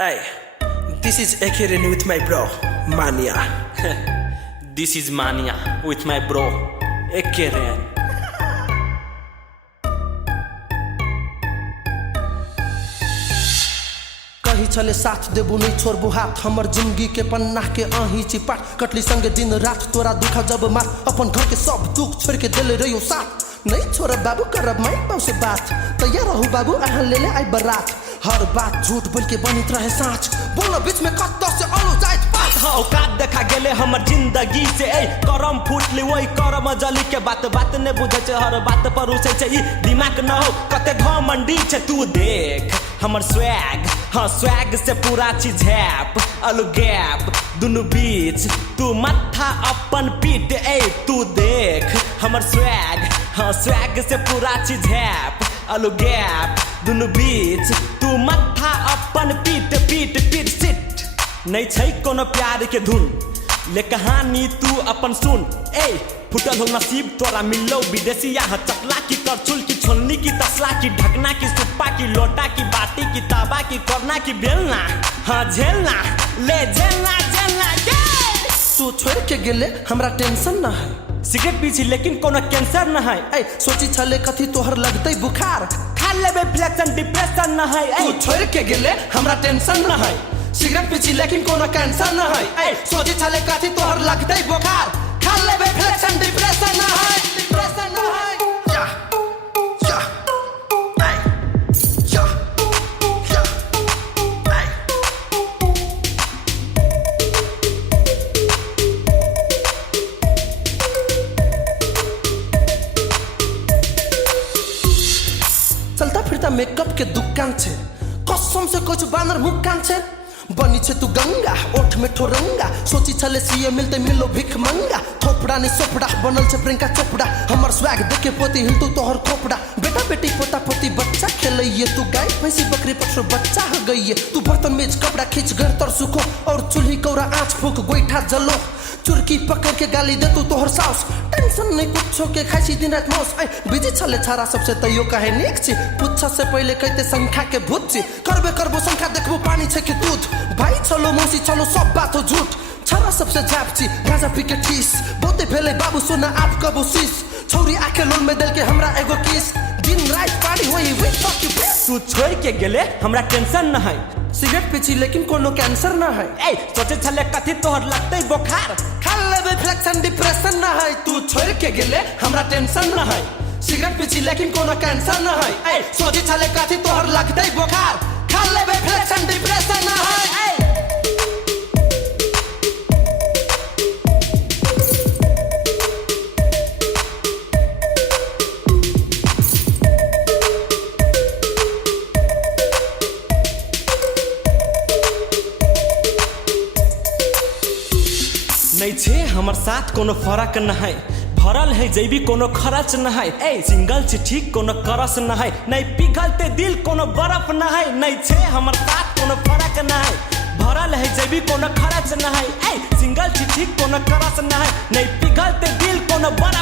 Hey, this is Ekirin with my bro, Mania. This is Mania with my bro, Ekirin. कहीं चले साथ देबू नहीं छोड़बू हाथ हमर जिंदगी के पन्ना के आही चिपाट कटली संगे दिन रात तोरा दुखा जब मार अपन घर के सब दुख छोड़ के दिल रहियो साथ नहीं छोड़ बाबू करब माई बाबू से बात तैयार रहू बाबू अहाँ ले ले आई बरात हर बात झूठ बोल के बनित रहे साँच बोलो बीच में कत से अलू जाइत बात औकात देखा गेले हमर जिंदगी से ए करम फुटली वही करम जली के बात बात ने बुझे छे हर बात पर उसे छे ई दिमाग न हो कते घमंडी छे तू देख हमर स्वैग हाँ स्वैग से पूरा चीज हैप अलू गैप दुनु बीच तू मत्था अपन पीट ए तू देख हमर स्वैग हाँ स्वैग से पूरा चीज हैप अलू गैप दुनु बीच तू मत्था अपन पीट पीट पीट सिट नहीं छै कोनो प्यार के धुन ले कहानी तू अपन सुन ए फुटल हो नसीब तोरा मिलो विदेशी यहाँ चपला की करचुल की छोलनी की तसला की ढकना की सुप्पा की लोटा की बाटी की ताबा की करना की बेलना हाँ झेलना ले झेलना झेलना तू छोड़ के गेले हमरा टेंशन न है सिगरेट पीछी लेकिन कोनो कैंसर न है ए सोची छले कथी तोहर लगतै बुखार खा लेबे फ्लेक्शन डिप्रेशन न है तू छोड़ के गेले हमरा टेंशन न है सिगरेट पीछी लेकिन कोनो कैंसर न है ए सोची छले कथी तोहर लगतै बुखार खा लेबे फ्लेक्शन डिप्रेशन न है डिप्रेशन न है या या ए या या ए चलता फिरता मेकअप के दुकान छे कसम से कुछ बानर मुक्कान छे बनी छे तू गंगा ओठ में ठोरंगा सोची छले सीए मिलते मिलो भिख मंगा थोपड़ा नहीं सोपड़ा बनल छे प्रियंका चोपड़ा हमर स्वैग देखे पोती हिलतू तोहर खोपड़ा बेटा बेटी पोता पोती बच्चा खेलइए तू गाय भैंसी बकरी पशु बच्चा हो गई तू बर्तन मेज कपड़ा खींच घर तर सुखो और चूल्ही कौरा आँच फूक गोईठा जलो चुरकी पकड़ के गाली दे तू तोहर साउस टेंशन नहीं कुछो के खाइसी दिन रात मौस ए बिजी छले छारा सबसे तैयो कहे नेक छी पूछा से पहले कहते संख्या के भूत छी करबे करबो संख्या देखबो पानी छे के दूध भाई चलो मौसी चलो सब बात हो झूठ छारा सबसे झाप छी गाजा पी के ठीस बोते भेले बाबू सोना आप कबो शीश छोरी आके लोन में दिल के हमरा एगो किस दिन रात पार्टी होई वी फक यू तू छोड़ के गेले हमरा टेंशन न है सिगरेट पीछी लेकिन कोनो कैंसर न है ए सोचे छले कथी तोहर लगतै बुखार खा लेबे फ्लेक्शन डिप्रेशन न है तू छोड़ के गेले हमरा टेंशन न है सिगरेट पीछी लेकिन कोनो कैंसर न है ए सोचे छले कथी तोहर लगतै बुखार खा लेबे फ्लेक्शन डिप्रेशन न है नहीं छे हमर साथ कोनो फर्क न है भरल है जैबी कोनो खर्च न है ए सिंगल छी ठीक कोनो करस न है नहीं पिघलते दिल कोनो बर्फ न है नहीं छे हमर साथ कोनो फर्क न है भरल है जैबी कोनो खर्च न है ए सिंगल छी ठीक कोनो करस न है नहीं पिघलते दिल कोनो बर्फ